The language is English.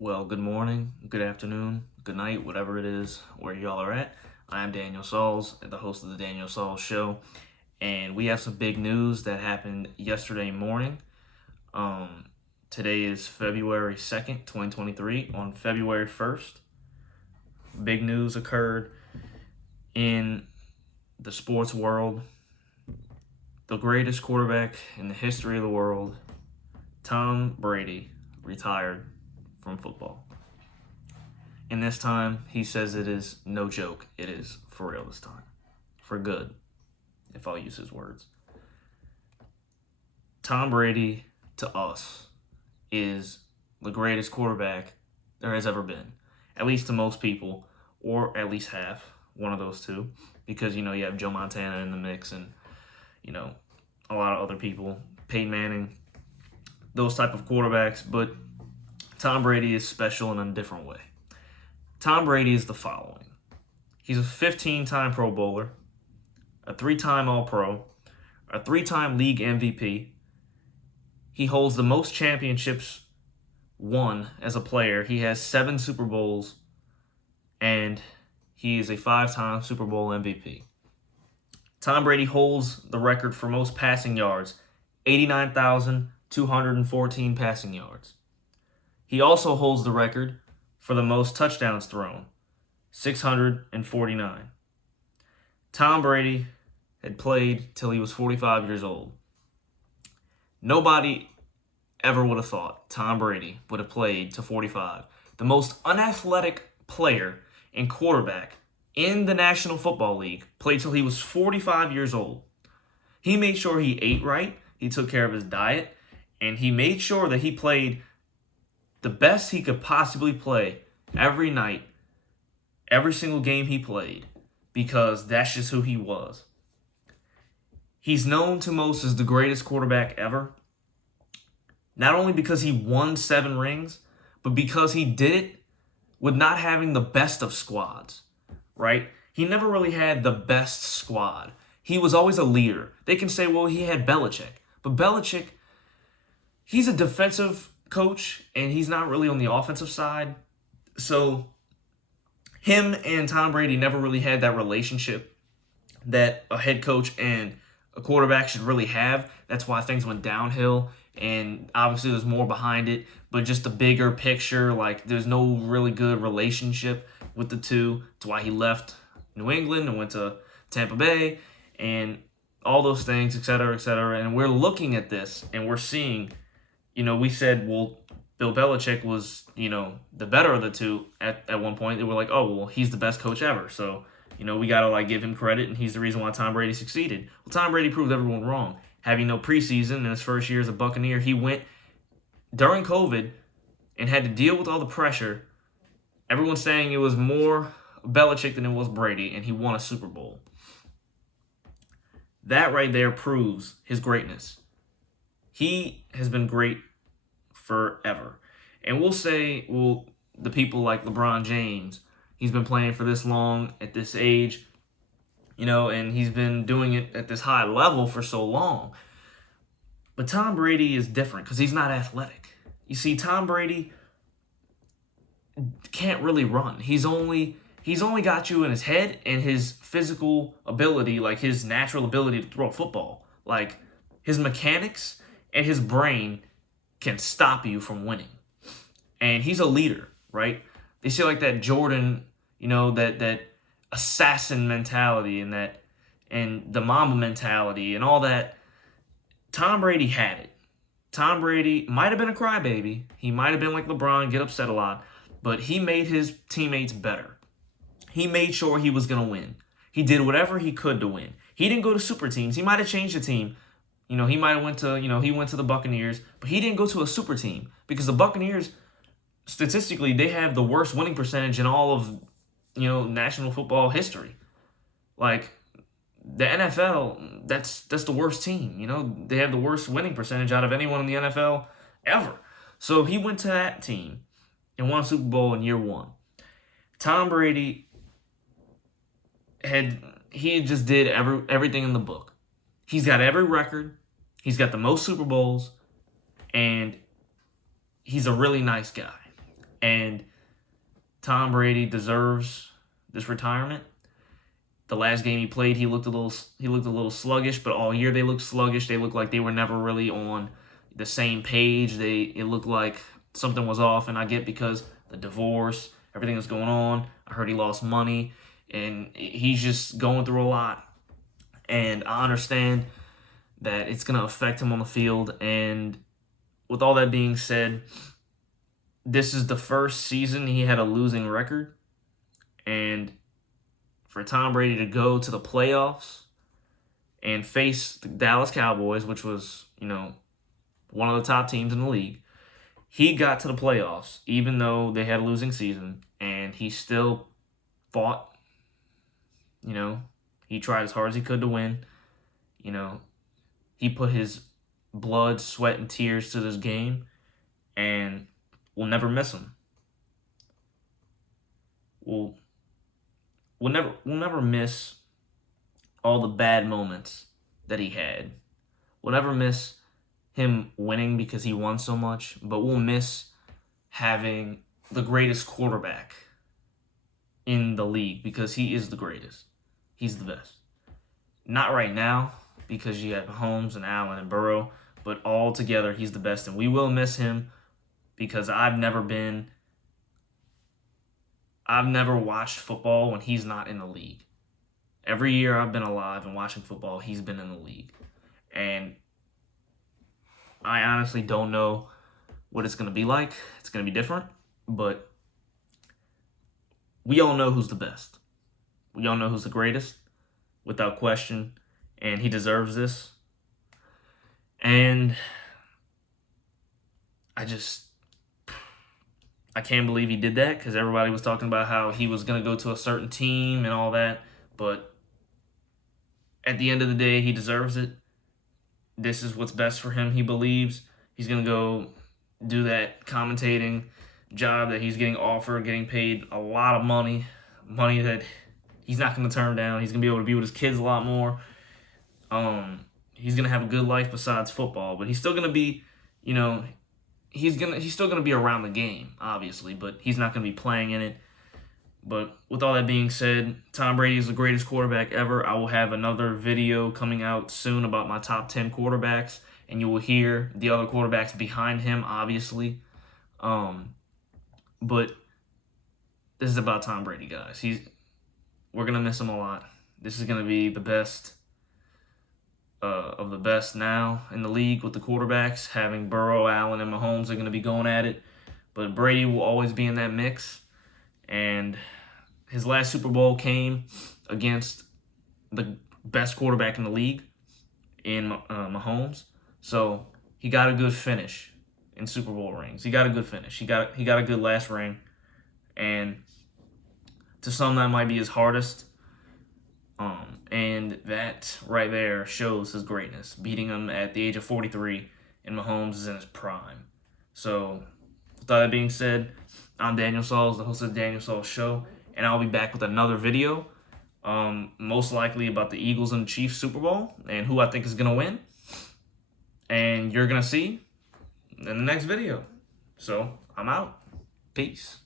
Well, good morning, good afternoon, good night, whatever it is, where y'all are at. I'm Daniel Sauls, the host of the Daniel Sauls Show, and we have some big news that happened yesterday morning. Um, Today is February 2nd, 2023. On February 1st, big news occurred in the sports world. The greatest quarterback in the history of the world, Tom Brady, retired from football. And this time, he says it is no joke. It is for real this time. For good, if I'll use his words. Tom Brady, to us, is the greatest quarterback there has ever been. At least to most people, or at least half, one of those two. Because, you have Joe Montana in the mix and, a lot of other people. Peyton Manning, those type of quarterbacks. But Tom Brady is special in a different way. Tom Brady is the following. He's a 15-time Pro Bowler, a 3-time All-Pro, a 3-time league MVP. He holds the most championships won as a player. He has 7 Super Bowls, and he is a 5-time Super Bowl MVP. Tom Brady holds the record for most passing yards, 89,214 passing yards. He also holds the record for the most touchdowns thrown, 649. Tom Brady had played till he was 45 years old. Nobody ever would have thought Tom Brady would have played to 45. The most unathletic player and quarterback in the National Football League played till he was 45 years old. He made sure he ate right, he took care of his diet, and he made sure that he played the best he could possibly play every night, every single game he played, because that's just who he was. He's known to most as the greatest quarterback ever, not only because he won 7 rings, but because he did it with not having the best of squads, right? He never really had the best squad. He was always a leader. They can say, well, he had Belichick, but Belichick, he's a defensive coach, and he's not really on the offensive side. So him and Tom Brady never really had that relationship that a head coach and a quarterback should really have. That's why things went downhill, and obviously there's more behind it, but just the bigger picture, like there's no really good relationship with the two. That's why he left New England and went to Tampa Bay and all those things, et cetera, et cetera. And we're looking at this and we're seeing, we said, well, Bill Belichick was, the better of the two at one point. They were like, oh, well, he's the best coach ever. So, we got to give him credit, and he's the reason why Tom Brady succeeded. Well, Tom Brady proved everyone wrong. Having no preseason in his first year as a Buccaneer, he went during COVID and had to deal with all the pressure. Everyone's saying it was more Belichick than it was Brady, and he won a Super Bowl. That right there proves his greatness. He has been great forever. And we'll say, well, the people like LeBron James, he's been playing for this long at this age, and he's been doing it at this high level for so long. But Tom Brady is different because he's not athletic. You see, Tom Brady can't really run. He's only got you in his head and his physical ability, like his natural ability to throw a football. Like his mechanics and his brain can stop you from winning. And he's a leader, right? They say like that Jordan, that assassin mentality and the Mamba mentality and all that. Tom Brady had it. Tom Brady might have been a crybaby. He might have been like LeBron, get upset a lot, but he made his teammates better. He made sure he was going to win. He did whatever he could to win. He didn't go to super teams. He might have changed the team. He might have went to, he went to the Buccaneers, but he didn't go to a super team because the Buccaneers, statistically, they have the worst winning percentage in all of, National Football history. Like, the NFL, that's the worst team. They have the worst winning percentage out of anyone in the NFL ever. So he went to that team and won a Super Bowl in year 1. Tom Brady just did everything in the book. He's got every record. He's got the most Super Bowls, and he's a really nice guy. And Tom Brady deserves this retirement. The last game he played, he looked a little sluggish, but all year they looked sluggish. They looked like they were never really on the same page. It looked like something was off, and I get because the divorce, everything that's going on. I heard he lost money, and he's just going through a lot. And I understand that it's going to affect him on the field. And with all that being said, this is the first season he had a losing record. And for Tom Brady to go to the playoffs and face the Dallas Cowboys, which was, one of the top teams in the league, he got to the playoffs, even though they had a losing season, and he still fought. He tried as hard as he could to win. He put his blood, sweat, and tears to this game, and we'll never miss him. We'll never miss all the bad moments that he had. We'll never miss him winning because he won so much, but we'll miss having the greatest quarterback in the league because he is the greatest. He's the best. Not right now because you have Mahomes and Allen and Burrow, but all together he's the best, and we will miss him because I've never watched football when he's not in the league. Every year I've been alive and watching football, he's been in the league. And I honestly don't know what it's going to be like. It's going to be different, but we all know who's the best. We all know who's the greatest, without question, and he deserves this. And I can't believe he did that because everybody was talking about how he was going to go to a certain team and all that. But at the end of the day, he deserves it. This is what's best for him. He believes he's going to go do that commentating job that he's getting offered, getting paid a lot of money that he's not going to turn down. He's going to be able to be with his kids a lot more. He's going to have a good life besides football, but he's still going to be, he's still going to be around the game, obviously, but he's not going to be playing in it. But with all that being said, Tom Brady is the greatest quarterback ever. I will have another video coming out soon about my top 10 quarterbacks, and you will hear the other quarterbacks behind him, obviously. But this is about Tom Brady, guys. We're going to miss him a lot. This is going to be the best of the best now in the league with the quarterbacks. Having Burrow, Allen, and Mahomes are going to be going at it. But Brady will always be in that mix. And his last Super Bowl came against the best quarterback in the league in Mahomes. So he got a good finish in Super Bowl rings. He got a good finish. He got a good last ring. And to some, that might be his hardest. And that right there shows his greatness, beating him at the age of 43, and Mahomes is in his prime. So with all that being said, I'm Daniel Sauls, the host of the Daniel Sauls Show, and I'll be back with another video, most likely about the Eagles and the Chiefs Super Bowl and who I think is going to win. And you're going to see in the next video. So I'm out. Peace.